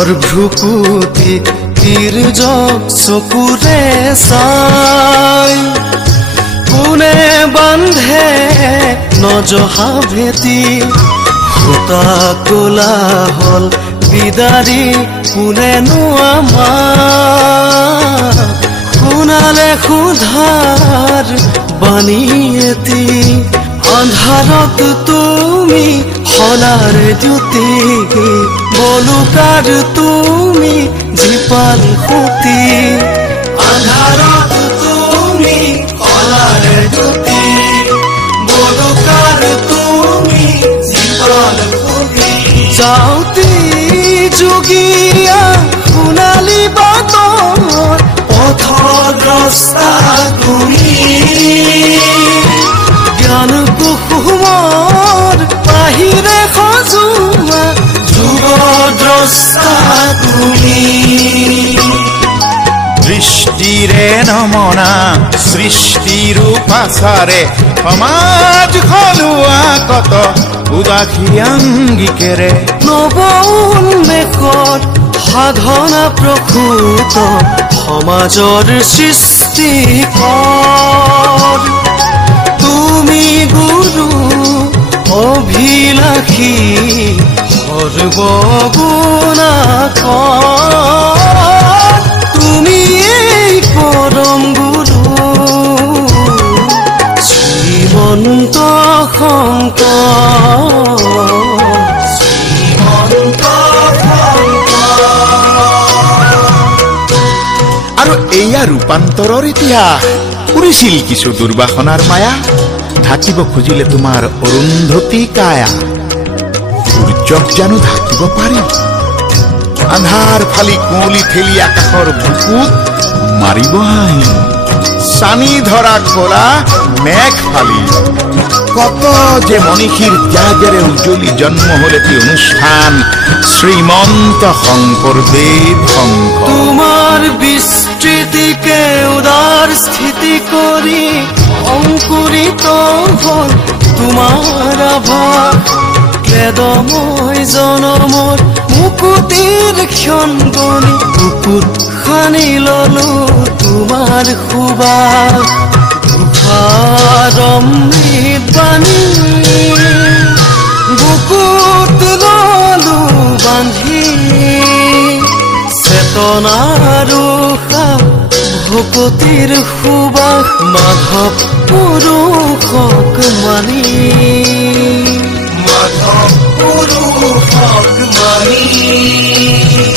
তোৰ ভ্ৰুকুটি তিৰ্যক চকুৰে চাই কোনে বান্ধে নজহা ভেটি সূতা কোলা হল বিদাৰি কোনেনো আমাৰ শুনালে সুধাৰ বাণী এটি আন্ধাৰত তুমি হলাৰ জ্যোতি বলুকাৰ তুমি জীপাল সতী আন্ধাৰত তুমি হলাৰ জ্যোতি বলুকাৰ তুমি জীপাল সতী যাওঁতে যোগীয়া সোণালী বাটৰ পথৰ ৰাস্তা তুমি জ্ঞান কুসুমৰ বাহিৰে সজোৱা যুগদ্ৰষ্টা তুমি দৃষ্টিৰে নমনা সৃষ্টিৰ পাছাৰে সমাজ খলোৱা কত উদাসী আংগিকেৰে নৱ উন্মেষত সাধনা প্ৰসূত সমাজৰ সৃষ্টিকৰ তুমি গুৰু অভিলাষী সৰ্বগুণাকৰ তুমি এই পৰম গুৰু শ্ৰীমন্ত শংকৰ আৰু এয়া ৰূপান্তৰৰ ইতিহাস কৰিছিল কিছু দুৰ্বাসনাৰ মায়া ঢাকিব খুজিলে তোমাৰ অৰুন্ধতী কায়া সূৰ্যক জানো ঢাকিব পাৰি আন্ধাৰ ফালি কুঁৱলী ঠেলি আকাশৰ বুকুত মাৰিব আহি চানি ধৰা কলা মেঘ ফালি কত যে মনীষীৰ ত্যাগেৰে উজ্জ্বলি জন্ম হল এটি অনুষ্ঠান শ্ৰীমন্ত শংকৰদেৱ শংকৰ তোমাৰ বিস্তৃতিকে উদাৰ স্থিতি কৰি অংকুৰিত হল তোমাৰ আভাস বেদময় জনমৰ মুকুতিৰ ক্ষণ গণি বুকুত সানি ললো তোমাৰ সুবাস অমৃত বাণী বুকুত ললো বান্ধি চেতনাৰ ভকতিৰ সুবাস মাধৱ পুৰুষক মানি মাধৱ পুৰুষক মানি